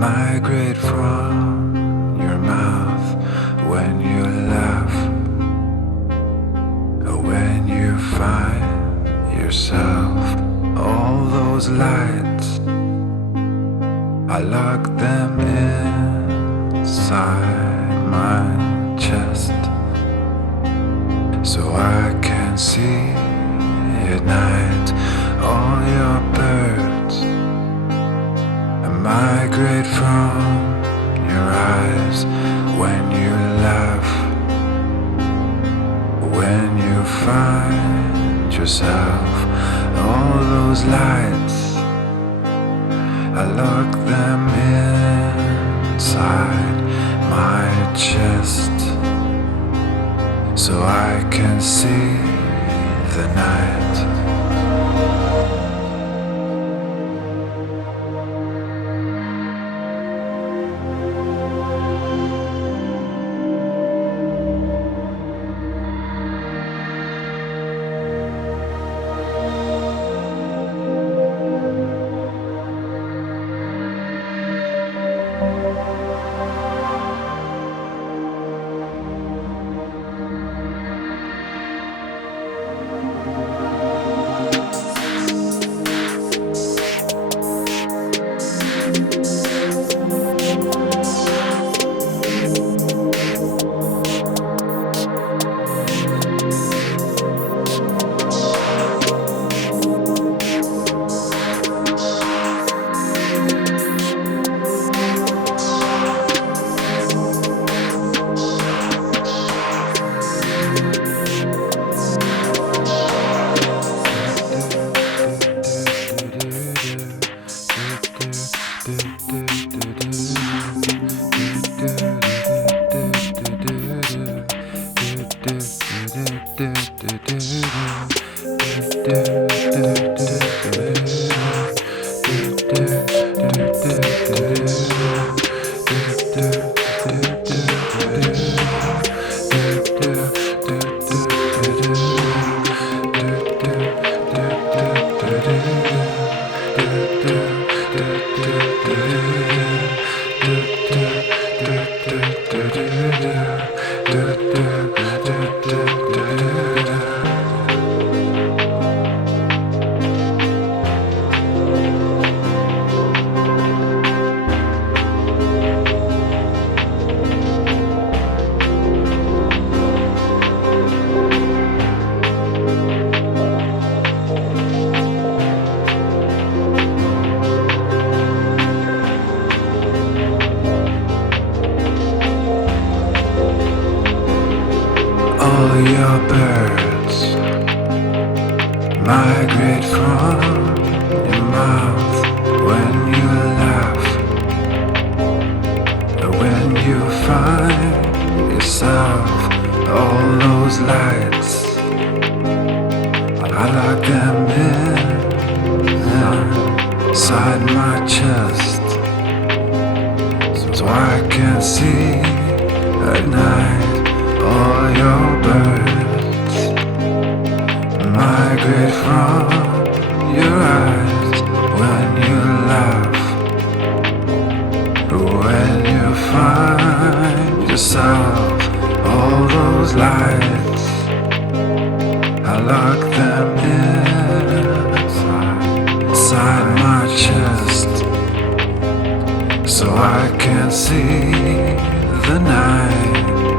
migrate from your mouth when you laugh, or when you find yourself. All those lights, I lock them inside my chest, so I can see at night. All your birds migrate from your eyes when you laugh, when you find yourself. All those lights, I lock them inside my chest, so I can see the night. All your birds migrate from your mouth when you laugh, or when you find yourself. All those lights, I lock them inside my chest, so I can see at night. All your birds migrate from your eyes when you laugh, when you find yourself. All those lights, I lock them inside my chest, so I can see the night.